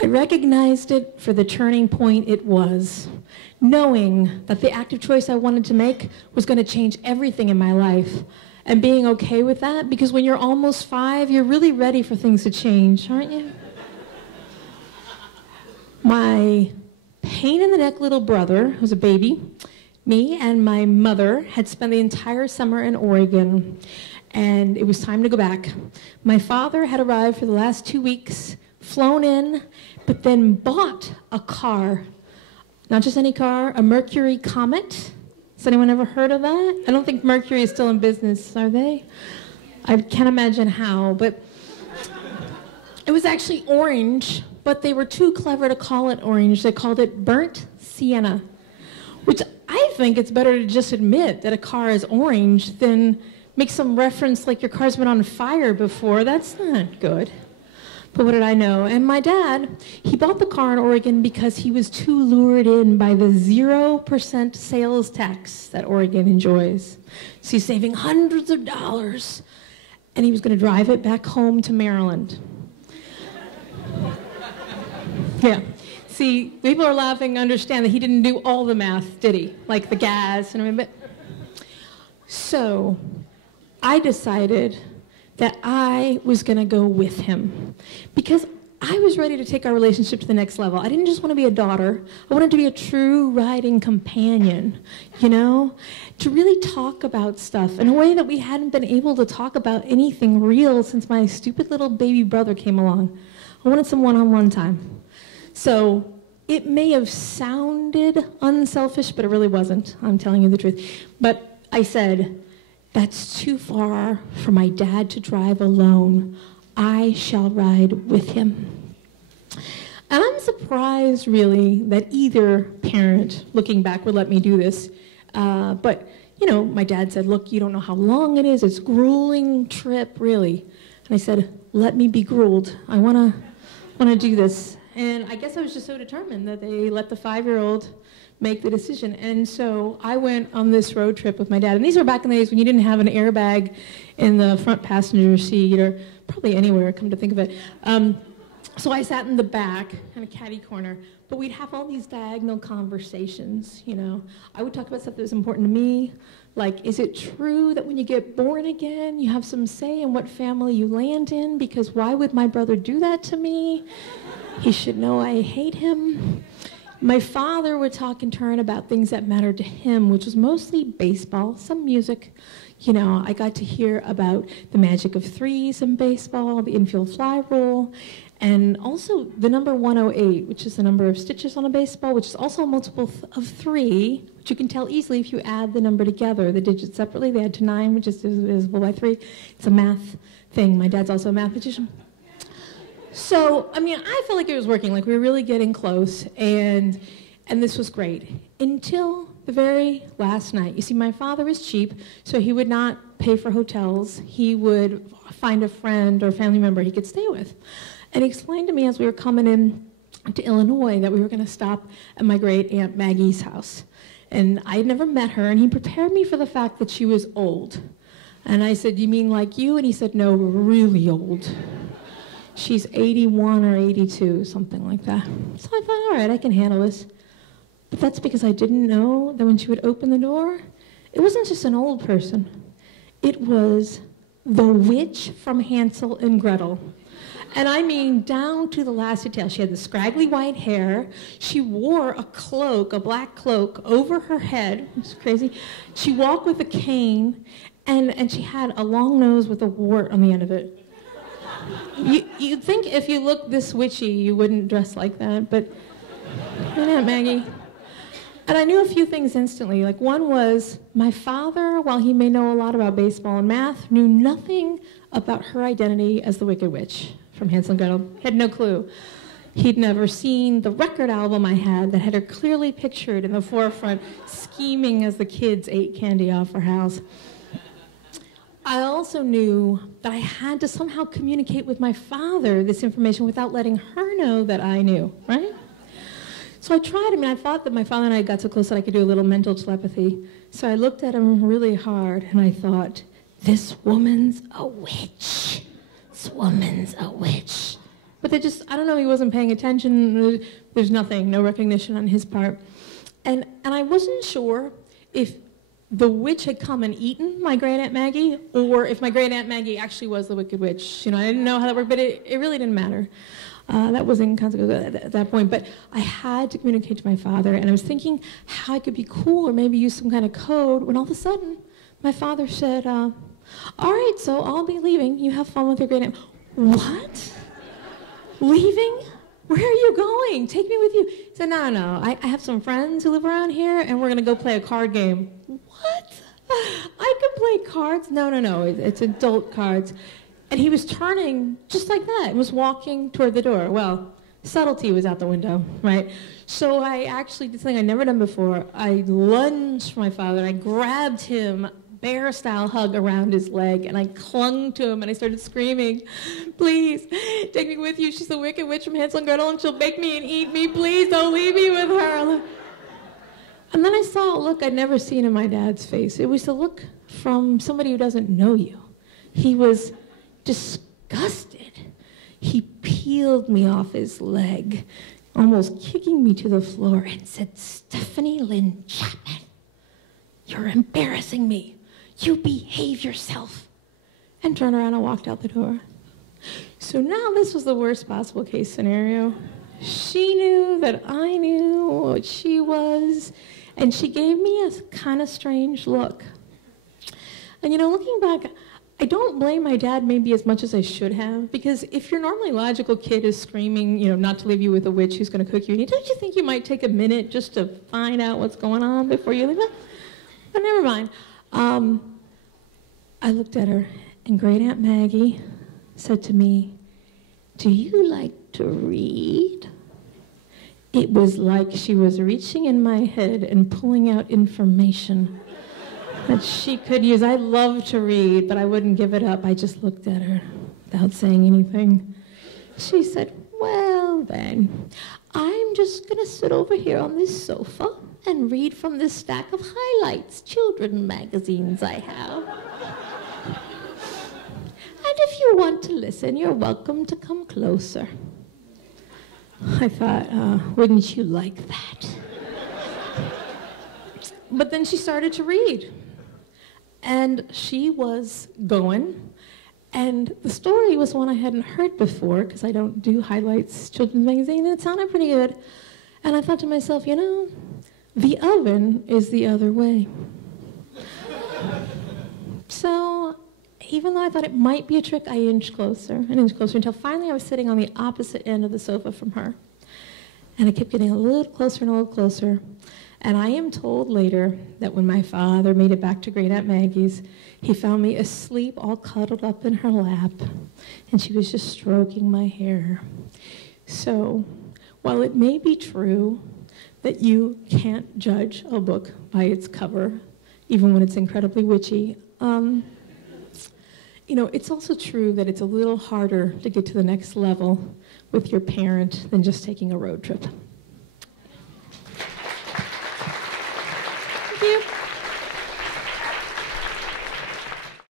I recognized it for the turning point it was, knowing that the active choice I wanted to make was going to change everything in my life, and being okay with that, because when you're almost 5, you're really ready for things to change, aren't you? My pain-in-the-neck little brother, who was a baby, me and my mother had spent the entire summer in Oregon, and it was time to go back. My father had arrived for the last 2 weeks, flown in, but then bought a car. Not just any car, a Mercury Comet. Has anyone ever heard of that? I don't think Mercury is still in business, are they? I can't imagine how, but it was actually orange, but they were too clever to call it orange. They called it burnt sienna, which I think it's better to just admit that a car is orange than make some reference like your car's been on fire before. That's not good. But what did I know? And my dad, he bought the car in Oregon because he was too lured in by the 0% sales tax that Oregon enjoys. So he's saving hundreds of dollars, and he was going to drive it back home to Maryland. Yeah. See, people are laughing, understand that he didn't do all the math, did he? Like the gas and everything. So I decided that I was going to go with him because I was ready to take our relationship to the next level. I didn't just want to be a daughter. I wanted to be a true riding companion, you know, to really talk about stuff in a way that we hadn't been able to talk about anything real since my stupid little baby brother came along. I wanted some one-on-one time. So it may have sounded unselfish, but it really wasn't. I'm telling you the truth. But I said, that's too far for my dad to drive alone. I shall ride with him. And I'm surprised, really, that either parent, looking back, would let me do this. But, you know, my dad said, look, you don't know how long it is. It's a grueling trip, really. And I said, let me be grueled. I want to do this. And I guess I was just so determined that they let the 5-year-old make the decision. And so I went on this road trip with my dad. And these were back in the days when you didn't have an airbag in the front passenger seat or probably anywhere, come to think of it. So I sat in the back in a catty corner. But we'd have all these diagonal conversations, you know. I would talk about stuff that was important to me. Like, is it true that when you get born again, you have some say in what family you land in? Because why would my brother do that to me? He should know I hate him. My father would talk in turn about things that mattered to him, which was mostly baseball, some music. You know, I got to hear about the magic of threes in baseball, the infield fly rule, and also the number 108, which is the number of stitches on a baseball, which is also a multiple of 3, which you can tell easily if you add the number together, the digits separately. They add to 9, which is divisible by 3. It's a math thing. My dad's also a mathematician. So, I mean, I felt like it was working, like we were really getting close, and this was great, until the very last night. You see, my father was cheap, so he would not pay for hotels. He would find a friend or family member he could stay with. And he explained to me as we were coming in to Illinois that we were going to stop at my great Aunt Maggie's house. And I had never met her, and he prepared me for the fact that she was old. And I said, you mean like you? And he said, no, really old. She's 81 or 82, something like that. So I thought, all right, I can handle this. But that's because I didn't know that when she would open the door, it wasn't just an old person. It was the witch from Hansel and Gretel. And I mean down to the last detail. She had the scraggly white hair. She wore a cloak, a black cloak, over her head. It's crazy. She walked with a cane, and she had a long nose with a wart on the end of it. You'd think if you looked this witchy, you wouldn't dress like that, but Aunt Maggie. And I knew a few things instantly. Like, one was my father, while he may know a lot about baseball and math, knew nothing about her identity as the Wicked Witch from Hansel and Gretel. He had no clue. He'd never seen the record album I had that had her clearly pictured in the forefront, scheming as the kids ate candy off her house. I also knew that I had to somehow communicate with my father this information without letting her know that I knew, right? So I tried. I mean, I thought that my father and I got so close that I could do a little mental telepathy. So I looked at him really hard, and I thought, this woman's a witch. This woman's a witch. But they just, I don't know, he wasn't paying attention. There's nothing, no recognition on his part. And I wasn't sure if the witch had come and eaten my great Aunt Maggie, or if my great Aunt Maggie actually was the Wicked Witch. You know, I didn't know how that worked, but it really didn't matter. That wasn't inconsequential at that point. But I had to communicate to my father, and I was thinking how I could be cool or maybe use some kind of code, when all of a sudden my father said, all right, so I'll be leaving. You have fun with your great aunt. What? Leaving? Where are you going? Take me with you. He said, no. I have some friends who live around here, and we're going to go play a card game. What? I can play cards? No. It's adult cards. And he was turning just like that, and was walking toward the door. Well, subtlety was out the window, right? So I actually did something I'd never done before. I lunged for my father, and I grabbed him, bear-style hug around his leg, and I clung to him, and I started screaming, please, take me with you. She's the Wicked Witch from Hansel and Gretel, and she'll bake me and eat me. Please don't leave me with her. And then I saw a look I'd never seen in my dad's face. It was the look from somebody who doesn't know you. He was disgusted. He peeled me off his leg, almost kicking me to the floor, and said, Stephanie Lynn Chapman, you're embarrassing me. You behave yourself. And turned around and walked out the door. So now this was the worst possible case scenario. She knew that I knew what she was, and she gave me a kind of strange look. And you know, looking back, I don't blame my dad maybe as much as I should have, because if your normally logical kid is screaming, you know, not to leave you with a witch who's going to cook you, don't you think you might take a minute just to find out what's going on before you leave? But never mind. I looked at her, and great Aunt Maggie said to me, do you like to read? It was like she was reaching in my head and pulling out information that she could use. I love to read, but I wouldn't give it up. I just looked at her without saying anything. She said, well then, I'm just going to sit over here on this sofa and read from this stack of highlights, children magazines I have. And if you want to listen, you're welcome to come closer. I thought, wouldn't you like that? But then she started to read. And she was going. And the story was one I hadn't heard before, because I don't do highlights, children's magazine, and it sounded pretty good. And I thought to myself, you know, the oven is the other way. So even though I thought it might be a trick, I inched closer until finally I was sitting on the opposite end of the sofa from her. And I kept getting a little closer and a little closer. And I am told later that when my father made it back to great Aunt Maggie's, he found me asleep, all cuddled up in her lap, and she was just stroking my hair. So while it may be true that you can't judge a book by its cover, even when it's incredibly witchy, you know, it's also true that it's a little harder to get to the next level with your parent than just taking a road trip.